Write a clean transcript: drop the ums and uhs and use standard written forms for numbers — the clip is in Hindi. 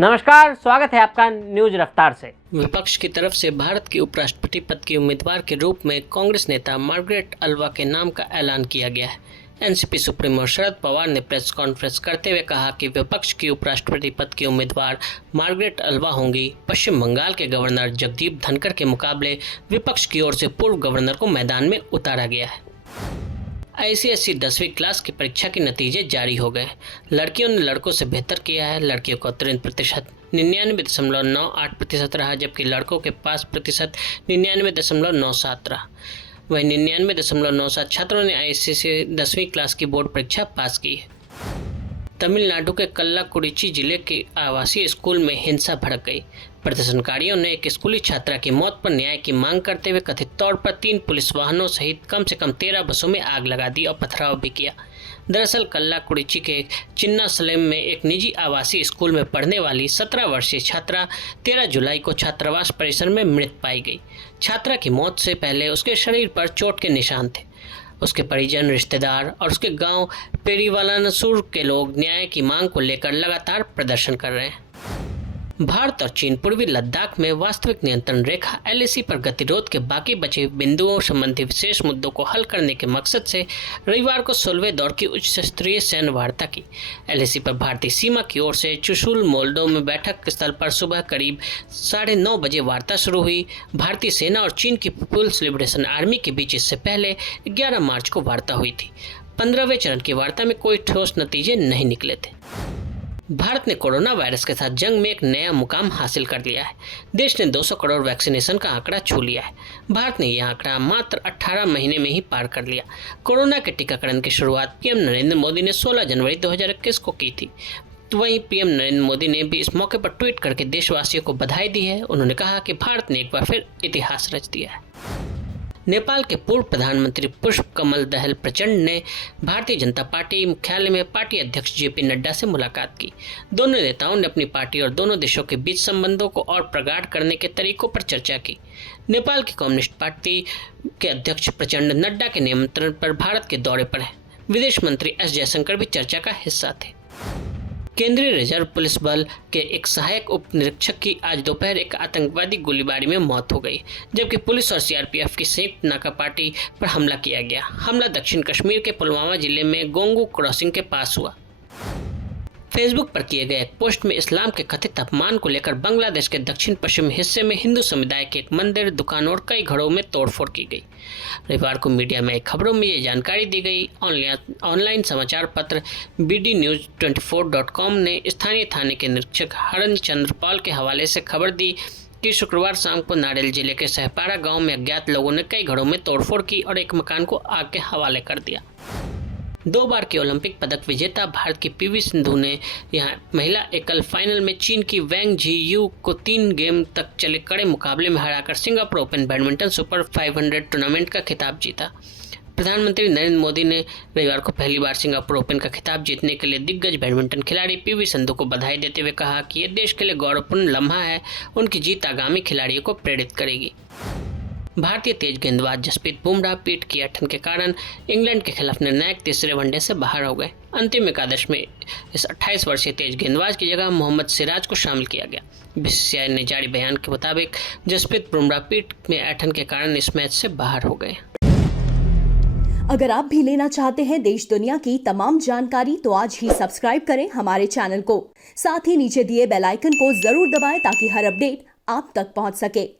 नमस्कार, स्वागत है आपका न्यूज रफ्तार से। विपक्ष की तरफ से भारत के उपराष्ट्रपति पद की उम्मीदवार के रूप में कांग्रेस नेता मार्गरेट अल्वा के नाम का ऐलान किया गया है। एनसीपी सुप्रीमो शरद पवार ने प्रेस कॉन्फ्रेंस करते हुए कहा कि विपक्ष की उपराष्ट्रपति पद की उम्मीदवार मार्गरेट अल्वा होंगी। पश्चिम बंगाल के गवर्नर जगदीप धनखड़ के मुकाबले विपक्ष की ओर से पूर्व गवर्नर को मैदान में उतारा गया है। आईसीएसई 10वीं क्लास की परीक्षा के नतीजे जारी हो गए। लड़कियों ने लड़कों से बेहतर किया है। लड़कियों का उत्तीर्ण प्रतिशत 99.98% रहा, जबकि लड़कों के पास प्रतिशत 99.97 रहा। वहीं 99.97 छात्रों ने आईसीएसई 10वीं क्लास की बोर्ड परीक्षा पास की है। तमिलनाडु के कल्लाकुरिची जिले के आवासीय स्कूल में हिंसा भड़क गई। प्रदर्शनकारियों ने एक स्कूली छात्रा की मौत पर न्याय की मांग करते हुए कथित तौर पर 3 पुलिस वाहनों सहित कम से कम 13 बसों में आग लगा दी और पथराव भी किया। दरअसल कल्लाकुरिची के चिन्नासलेम में एक निजी आवासीय स्कूल में पढ़ने वाली 17 वर्षीय छात्रा 13 जुलाई को छात्रावास परिसर में मृत पाई गई। छात्रा की मौत से पहले उसके शरीर पर चोट के निशान थे। उसके परिजन, रिश्तेदार और उसके गांव पेरीवालानसूर के लोग न्याय की मांग को लेकर लगातार प्रदर्शन कर रहे हैं। भारत और चीन पूर्वी लद्दाख में वास्तविक नियंत्रण रेखा एलएसी पर गतिरोध के बाकी बचे बिंदुओं संबंधी विशेष मुद्दों को हल करने के मकसद से रविवार को 16वें दौर की उच्च स्तरीय सैन्य वार्ता की। एलएसी पर भारतीय सीमा की ओर से चुशुल मोल्डो में बैठक स्थल पर सुबह करीब 9:30 बजे वार्ता शुरू हुई। भारतीय सेना और चीन की पीपुल्स लिबरेशन आर्मी के बीच इससे पहले 11 मार्च को वार्ता हुई थी। 15वें चरण की वार्ता में कोई ठोस नतीजे नहीं निकले थे। भारत ने कोरोना वायरस के साथ जंग में एक नया मुकाम हासिल कर लिया है। देश ने 200 करोड़ वैक्सीनेशन का आंकड़ा छू लिया है। भारत ने यह आंकड़ा मात्र 18 महीने में ही पार कर लिया। कोरोना के टीकाकरण की शुरुआत पीएम नरेंद्र मोदी ने 16 जनवरी 2021 को की थी। तो वहीं पीएम नरेंद्र मोदी ने भी इस मौके पर ट्वीट करके देशवासियों को बधाई दी है। उन्होंने कहा कि भारत ने एक बार फिर इतिहास रच दिया है। नेपाल के पूर्व प्रधानमंत्री पुष्प कमल दहल प्रचंड ने भारतीय जनता पार्टी मुख्यालय में पार्टी अध्यक्ष जेपी नड्डा से मुलाकात की। दोनों नेताओं ने अपनी पार्टी और दोनों देशों के बीच संबंधों को और प्रगाढ़ करने के तरीकों पर चर्चा की। नेपाल की कम्युनिस्ट पार्टी के अध्यक्ष प्रचंड नड्डा के निमंत्रण पर भारत के दौरे पर हैं। विदेश मंत्री एस जयशंकर भी चर्चा का हिस्सा थे। केंद्रीय रिजर्व पुलिस बल के एक सहायक उप निरीक्षक की आज दोपहर एक आतंकवादी गोलीबारी में मौत हो गई, जबकि पुलिस और सीआरपीएफ की संयुक्त नाका पार्टी पर हमला किया गया। हमला दक्षिण कश्मीर के पुलवामा जिले में गोंगू क्रॉसिंग के पास हुआ। फेसबुक पर किए गए एक पोस्ट में इस्लाम के कथित अपमान को लेकर बांग्लादेश के दक्षिण पश्चिम हिस्से में हिंदू समुदाय के एक मंदिर, दुकानों और कई घरों में तोड़फोड़ की गई। रविवार को मीडिया में खबरों में ये जानकारी दी गई। ऑनलाइन समाचार पत्र bdnews24.com ने स्थानीय थाने के निरीक्षक हरन चंद्र पाल के हवाले से खबर दी कि शुक्रवार शाम को नारेल जिले के सहपारा गाँव में अज्ञात लोगों ने कई घरों में तोड़फोड़ की और एक मकान को आग के हवाले कर दिया। 2 बार की ओलंपिक पदक विजेता भारत की पीवी सिंधु ने यहां महिला एकल फाइनल में चीन की वैंग जी यू को 3 गेम तक चले कड़े मुकाबले में हराकर Singapore open badminton super 500 tournament का खिताब जीता। प्रधानमंत्री नरेंद्र मोदी ने रविवार को पहली बार सिंगापुर ओपन का खिताब जीतने के लिए दिग्गज बैडमिंटन खिलाड़ी पीवी सिंधु को बधाई देते हुए कहा कि यह देश के लिए गौरवपूर्ण लम्हा है। उनकी जीत आगामी खिलाड़ियों को प्रेरित करेगी। भारतीय तेज गेंदबाज जसप्रीत बुमराह पीठ की ऐंठन के कारण इंग्लैंड के खिलाफ निर्णायक तीसरे वनडे से बाहर हो गए। अंतिम एकादश में इस 28 वर्षीय तेज गेंदबाज की जगह मोहम्मद सिराज को शामिल किया गया। बीसीसीआई ने जारी बयान के मुताबिक जसप्रीत बुमराह पीठ में ऐंठन के कारण इस मैच से बाहर हो गए। अगर आप भी लेना चाहते हैं देश दुनिया की तमाम जानकारी तो आज ही सब्सक्राइब करें हमारे चैनल को। साथ ही नीचे दिए बेल आइकन को जरूर दबाएं ताकि हर अपडेट आप तक पहुंच सके।